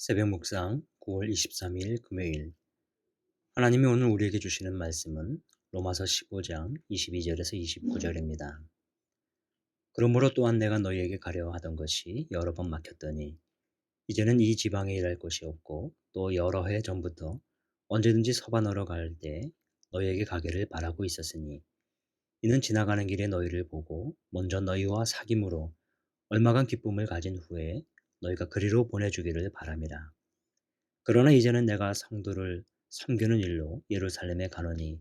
새벽 묵상 9월 23일 금요일. 하나님이 오늘 우리에게 주시는 말씀은 로마서 15장 22절에서 29절입니다. 그러므로 또한 내가 너희에게 가려 하던 것이 여러 번 막혔더니 이제는 이 지방에 일할 곳이 없고 또 여러 해 전부터 언제든지 서반으로 갈 때 너희에게 가기를 바라고 있었으니 이는 지나가는 길에 너희를 보고 먼저 너희와 사귐으로 얼마간 기쁨을 가진 후에 너희가 그리로 보내주기를 바람이라. 그러나 이제는 내가 성도를 섬기는 일로 예루살렘에 가노니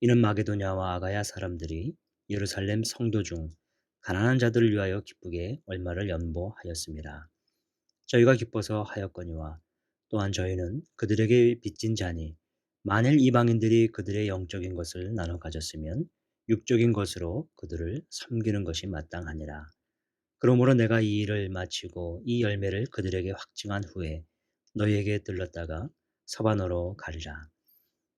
이는 마게도냐와 아가야 사람들이 예루살렘 성도 중 가난한 자들을 위하여 기쁘게 얼마를 연보하였음이라. 저희가 기뻐서 하였거니와 또한 저희는 그들에게 빚진 자니 만일 이방인들이 그들의 영적인 것을 나눠 가졌으면 육적인 것으로 그들을 섬기는 것이 마땅하니라. 그러므로 내가 이 일을 마치고 이 열매를 그들에게 확증한 후에 너희에게 들렀다가 서반으로 가리라.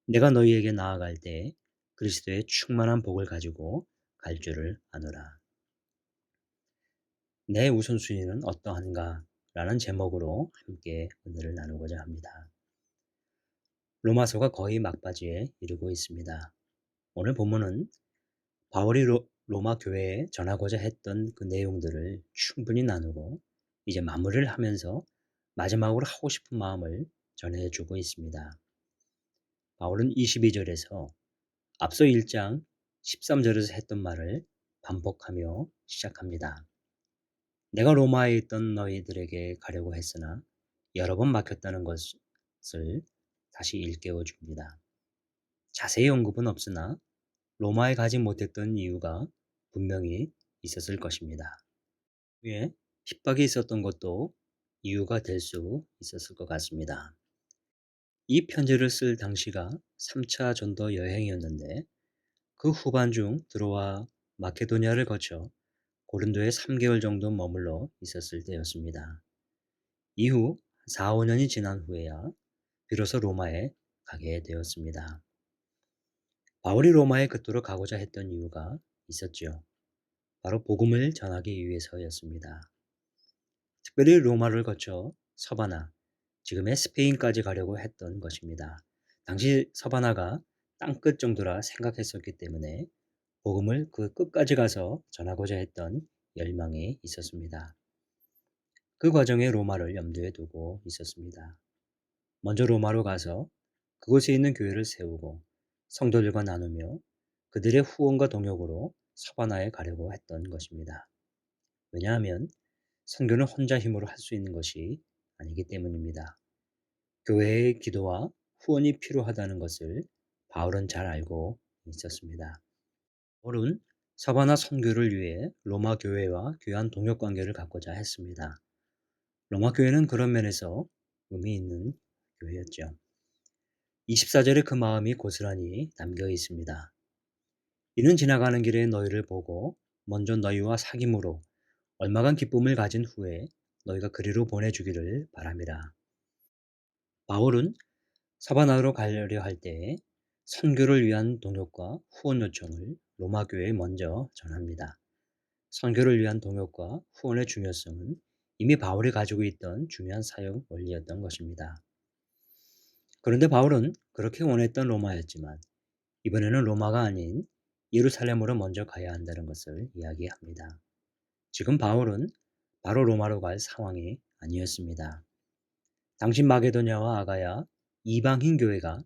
내가 너희에게 나아갈 때 그리스도의 충만한 복을 가지고 갈 줄을 아노라. 내 우선순위는 어떠한가? 라는 제목으로 함께 은혜를 나누고자 합니다. 로마서가 거의 막바지에 이르고 있습니다. 오늘 본문은 바울이 로마 교회에 전하고자 했던 그 내용들을 충분히 나누고 이제 마무리를 하면서 마지막으로 하고 싶은 마음을 전해주고 있습니다. 바울은 22절에서 앞서 1장 13절에서 했던 말을 반복하며 시작합니다. 내가 로마에 있던 너희들에게 가려고 했으나 여러 번 막혔다는 것을 다시 일깨워 줍니다. 자세히 언급은 없으나 로마에 가지 못했던 이유가 분명히 있었을 것입니다. 위에 핍박이 있었던 것도 이유가 될 수 있었을 것 같습니다. 이 편지를 쓸 당시가 3차 전도 여행이었는데 그 후반 중 들어와 마케도니아를 거쳐 고린도에 3개월 정도 머물러 있었을 때였습니다. 이후 4, 5년이 지난 후에야 비로소 로마에 가게 되었습니다. 바울이 로마에 그토록 가고자 했던 이유가 있었죠. 바로 복음을 전하기 위해서였습니다. 특별히 로마를 거쳐 서바나, 지금의 스페인까지 가려고 했던 것입니다. 당시 서바나가 땅끝 정도라 생각했었기 때문에 복음을 그 끝까지 가서 전하고자 했던 열망이 있었습니다. 그 과정에 로마를 염두에 두고 있었습니다. 먼저 로마로 가서 그곳에 있는 교회를 세우고 성도들과 나누며 그들의 후원과 동역으로 서바나에 가려고 했던 것입니다. 왜냐하면 선교는 혼자 힘으로 할 수 있는 것이 아니기 때문입니다. 교회의 기도와 후원이 필요하다는 것을 바울은 잘 알고 있었습니다. 바울은 서바나 선교를 위해 로마 교회와 귀한 동역 관계를 갖고자 했습니다. 로마 교회는 그런 면에서 의미 있는 교회였죠. 24절에 그 마음이 고스란히 담겨 있습니다. 이는 지나가는 길에 너희를 보고 먼저 너희와 사귐으로 얼마간 기쁨을 가진 후에 너희가 그리로 보내주기를 바람이라. 바울은 사바나로 가려려 할 때에 선교를 위한 동역과 후원 요청을 로마 교회에 먼저 전합니다. 선교를 위한 동역과 후원의 중요성은 이미 바울이 가지고 있던 중요한 사역 원리였던 것입니다. 그런데 바울은 그렇게 원했던 로마였지만 이번에는 로마가 아닌 예루살렘으로 먼저 가야 한다는 것을 이야기합니다. 지금 바울은 바로 로마로 갈 상황이 아니었습니다. 당시 마게도냐와 아가야 이방인 교회가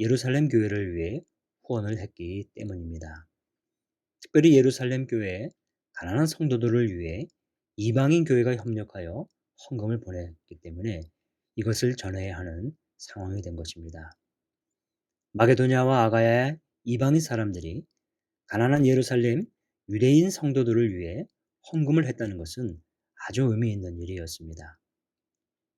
예루살렘 교회를 위해 후원을 했기 때문입니다. 특별히 예루살렘 교회의 가난한 성도들을 위해 이방인 교회가 협력하여 헌금을 보냈기 때문에 이것을 전해야 하는 상황이 된 것입니다. 마게도냐와 아가야의 이방인 사람들이 가난한 예루살렘 유대인 성도들을 위해 헌금을 했다는 것은 아주 의미 있는 일이었습니다.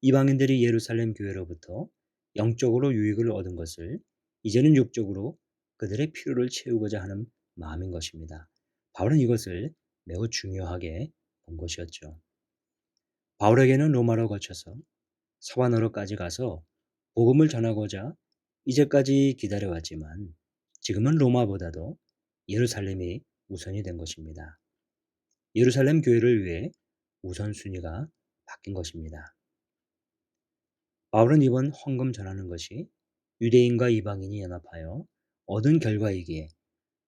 이방인들이 예루살렘 교회로부터 영적으로 유익을 얻은 것을 이제는 육적으로 그들의 필요를 채우고자 하는 마음인 것입니다. 바울은 이것을 매우 중요하게 본 것이었죠. 바울에게는 로마로 거쳐서 서반으로까지 가서 복음을 전하고자 이제까지 기다려왔지만 지금은 로마보다도 예루살렘이 우선이 된 것입니다. 예루살렘 교회를 위해 우선순위가 바뀐 것입니다. 바울은 이번 헌금 전하는 것이 유대인과 이방인이 연합하여 얻은 결과이기에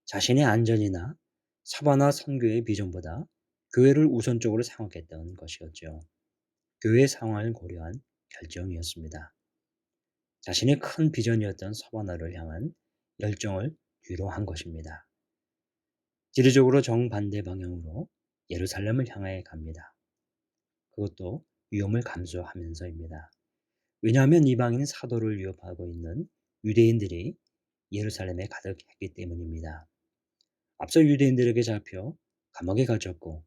자신의 안전이나 사바나 선교의 비전보다 교회를 우선적으로 생각했던 것이었죠. 교회의 상황을 고려한 결정이었습니다. 자신의 큰 비전이었던 서바나를 향한 열정을 뒤로 한 것입니다. 지리적으로 정반대 방향으로 예루살렘을 향해 갑니다. 그것도 위험을 감수하면서입니다. 왜냐하면 이방인 사도를 위협하고 있는 유대인들이 예루살렘에 가득했기 때문입니다. 앞서 유대인들에게 잡혀 감옥에 갇혔고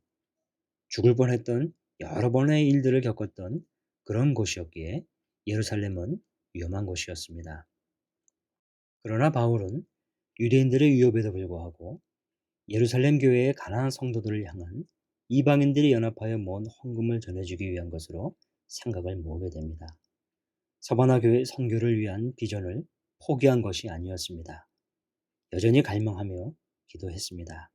죽을 뻔했던 여러 번의 일들을 겪었던 그런 곳이었기에 예루살렘은 위험한 곳이었습니다. 그러나 바울은 유대인들의 위협에도 불구하고 예루살렘 교회의 가난한 성도들을 향한 이방인들이 연합하여 모은 헌금을 전해주기 위한 것으로 생각을 모으게 됩니다. 서바나 교회 선교를 위한 비전을 포기한 것이 아니었습니다. 여전히 갈망하며 기도했습니다.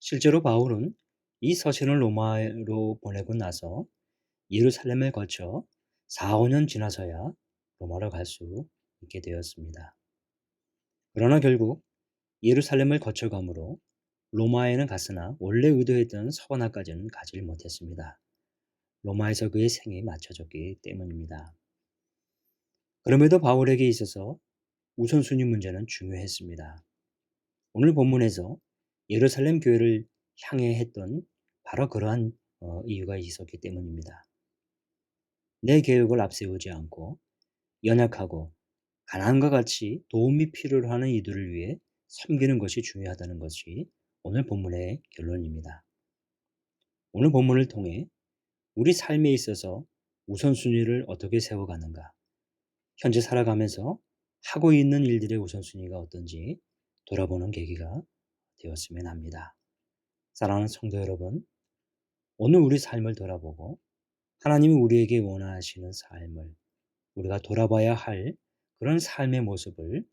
실제로 바울은 이 서신을 로마로 보내고 나서 예루살렘을 거쳐 4, 5년 지나서야 로마로 갈 수 있게 되었습니다. 그러나 결국 예루살렘을 거쳐가므로 로마에는 갔으나 원래 의도했던 서바나까지는 가지 못했습니다. 로마에서 그의 생이 맞춰졌기 때문입니다. 그럼에도 바울에게 있어서 우선순위 문제는 중요했습니다. 오늘 본문에서 예루살렘 교회를 향해 했던 바로 그러한 이유가 있었기 때문입니다. 내 계획을 앞세우지 않고 연약하고 가난과 같이 도움이 필요로 하는 이들을 위해 섬기는 것이 중요하다는 것이 오늘 본문의 결론입니다. 오늘 본문을 통해 우리 삶에 있어서 우선순위를 어떻게 세워가는가, 현재 살아가면서 하고 있는 일들의 우선순위가 어떤지 돌아보는 계기가 되었으면 합니다. 사랑하는 성도 여러분, 오늘 우리 삶을 돌아보고 하나님이 우리에게 원하시는 삶을 우리가 돌아봐야 할 그런 삶의 모습을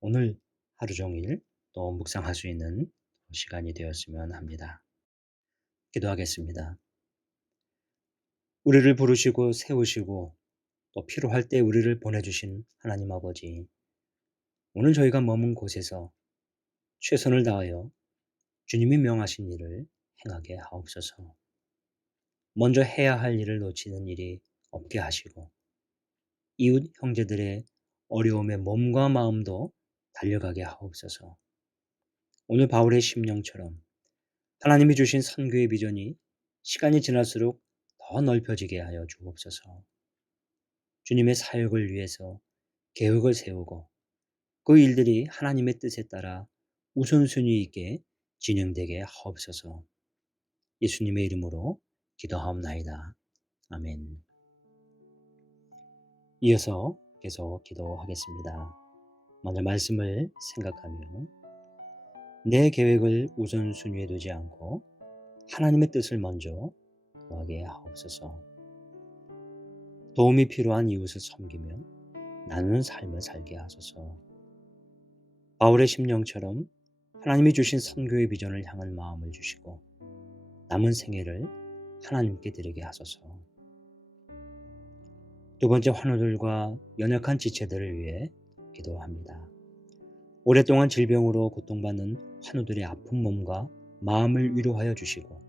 오늘 하루 종일 또 묵상할 수 있는 시간이 되었으면 합니다. 기도하겠습니다. 우리를 부르시고 세우시고 또 필요할 때 우리를 보내주신 하나님 아버지, 오늘 저희가 머문 곳에서 최선을 다하여 주님이 명하신 일을 행하게 하옵소서. 먼저 해야 할 일을 놓치는 일이 없게 하시고 이웃 형제들의 어려움에 몸과 마음도 달려가게 하옵소서. 오늘 바울의 심령처럼 하나님이 주신 선교의 비전이 시간이 지날수록 더 넓혀지게 하여 주옵소서. 주님의 사역을 위해서 계획을 세우고 그 일들이 하나님의 뜻에 따라 우선순위 있게 진행되게 하옵소서. 예수님의 이름으로 기도하옵나이다. 아멘. 이어서 계속 기도하겠습니다. 먼저 말씀을 생각하며 내 계획을 우선순위에 두지 않고 하나님의 뜻을 먼저 구하게 하옵소서. 도움이 필요한 이웃을 섬기며 나누는 삶을 살게 하소서. 바울의 심령처럼 하나님이 주신 선교의 비전을 향한 마음을 주시고 남은 생애를 하나님께 드리게 하소서. 두 번째, 환우들과 연약한 지체들을 위해 기도합니다. 오랫동안 질병으로 고통받는 환우들의 아픈 몸과 마음을 위로하여 주시고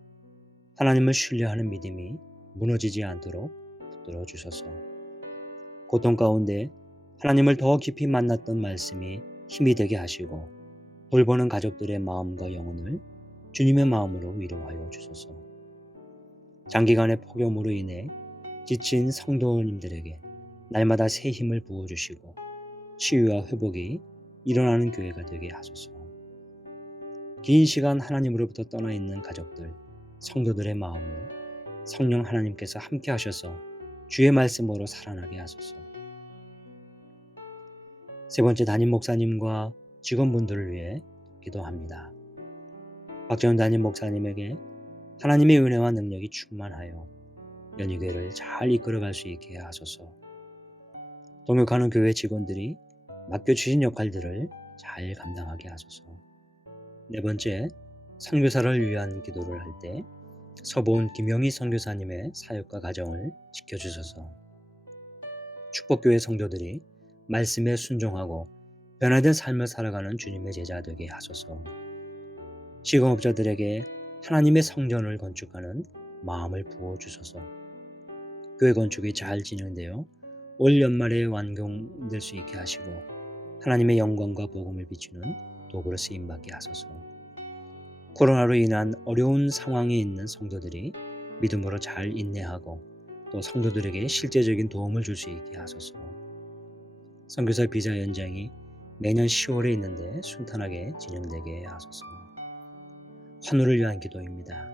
하나님을 신뢰하는 믿음이 무너지지 않도록 붙들어 주소서. 고통 가운데 하나님을 더 깊이 만났던 말씀이 힘이 되게 하시고 돌보는 가족들의 마음과 영혼을 주님의 마음으로 위로하여 주소서. 장기간의 폭염으로 인해 지친 성도님들에게 날마다 새 힘을 부어주시고 치유와 회복이 일어나는 교회가 되게 하소서. 긴 시간 하나님으로부터 떠나 있는 가족들, 성도들의 마음을 성령 하나님께서 함께 하셔서 주의 말씀으로 살아나게 하소서. 세 번째, 담임 목사님과 직원분들을 위해 기도합니다. 박재훈 담임 목사님에게 하나님의 은혜와 능력이 충만하여 연희교회를 잘 이끌어갈 수 있게 하소서. 동역하는 교회 직원들이 맡겨주신 역할들을 잘 감당하게 하소서. 네 번째, 선교사를 위한 기도를 할 때 서보은 김영희 선교사님의 사역과 가정을 지켜주소서. 축복교회 성도들이 말씀에 순종하고 변화된 삶을 살아가는 주님의 제자 되게 하소서. 시공업자들에게 하나님의 성전을 건축하는 마음을 부어주소서. 교회 건축이 잘 진행되어 올 연말에 완공될 수 있게 하시고 하나님의 영광과 복음을 비추는 도구로 쓰임받게 하소서. 코로나로 인한 어려운 상황에 있는 성도들이 믿음으로 잘 인내하고 또 성도들에게 실제적인 도움을 줄 수 있게 하소서. 선교사 비자 연장이 매년 10월에 있는데 순탄하게 진행되게 하소서. 환우를 위한 기도입니다.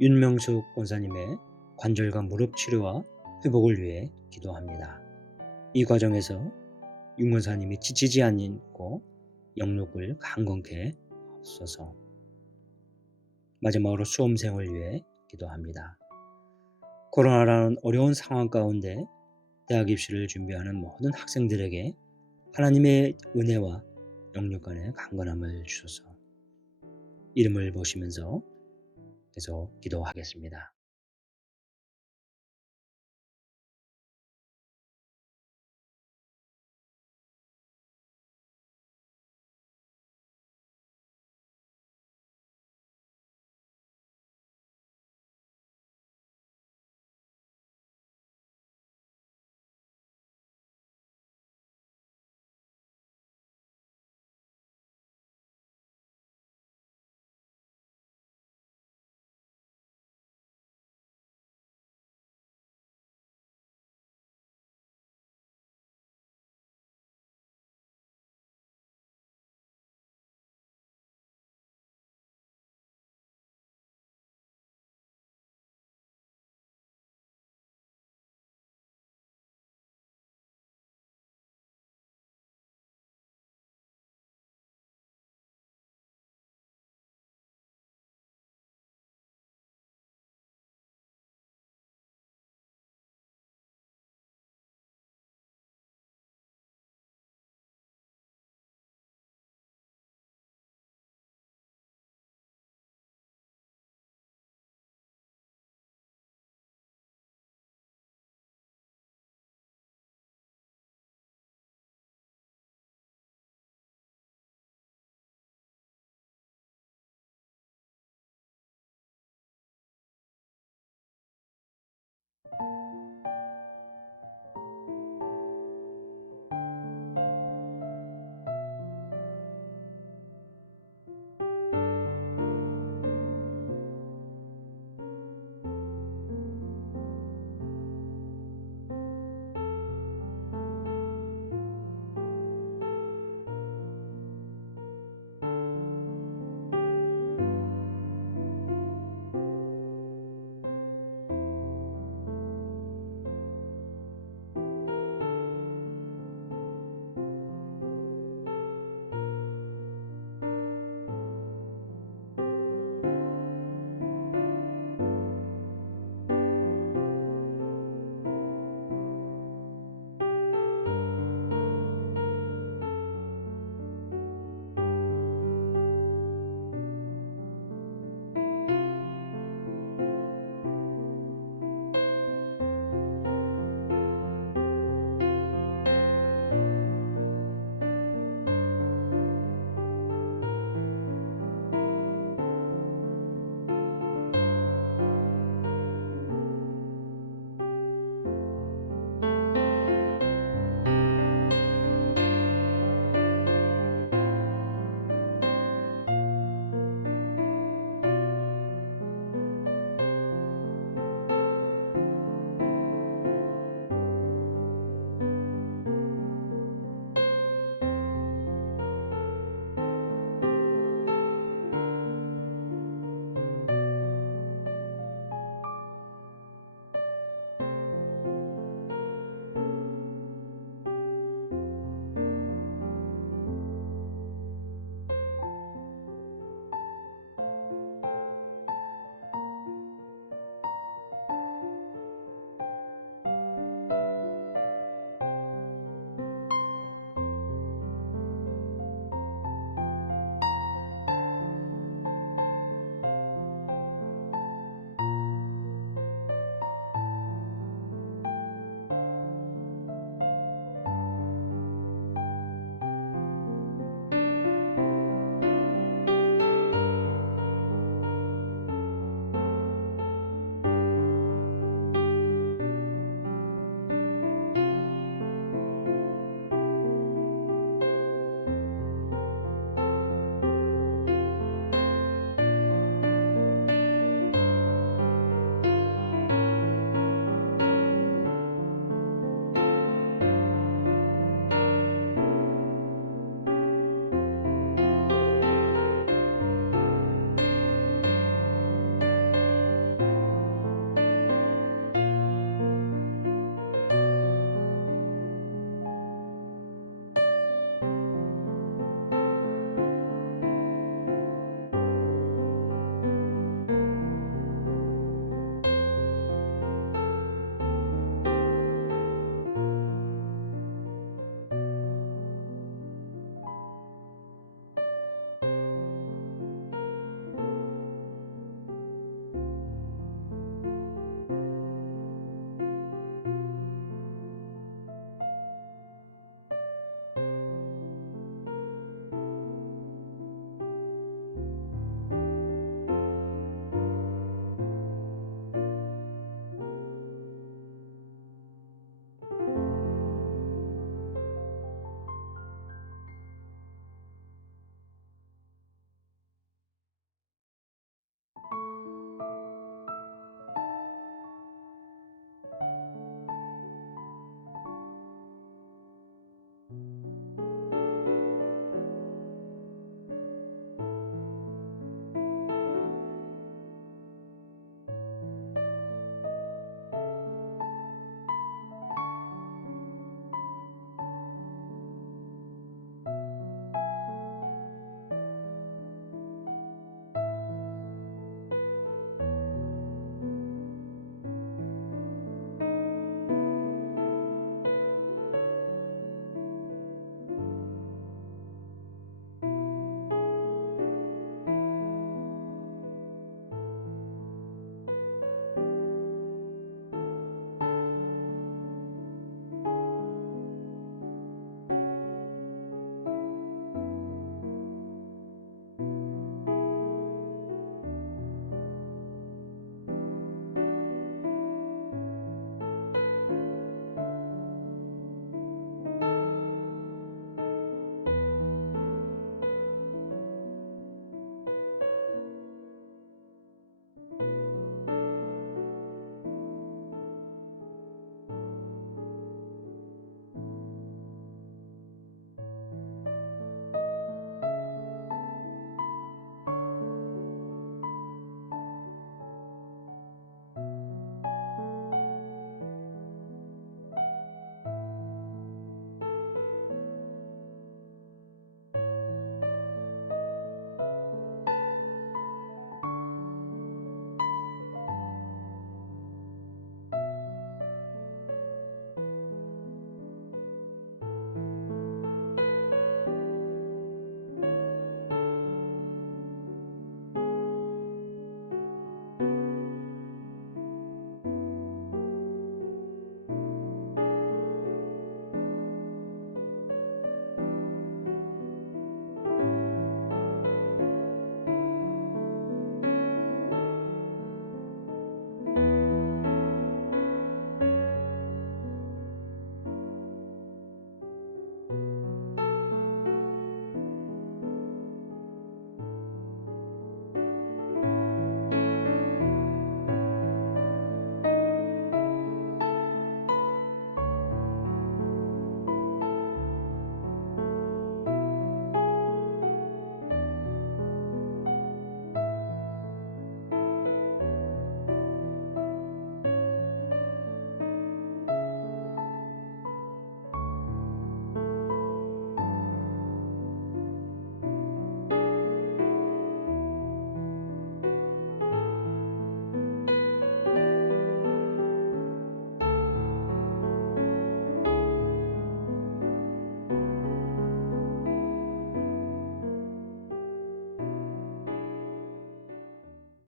윤명숙 권사님의 관절과 무릎 치료와 회복을 위해 기도합니다. 이 과정에서 윤 권사님이 지치지 않고 영육을 강건케 하소서. 마지막으로 수험생을 위해 기도합니다. 코로나라는 어려운 상황 가운데 대학 입시를 준비하는 모든 학생들에게 하나님의 은혜와 영육 간의 강건함을 주소서. 이름을 보시면서 계속 기도하겠습니다.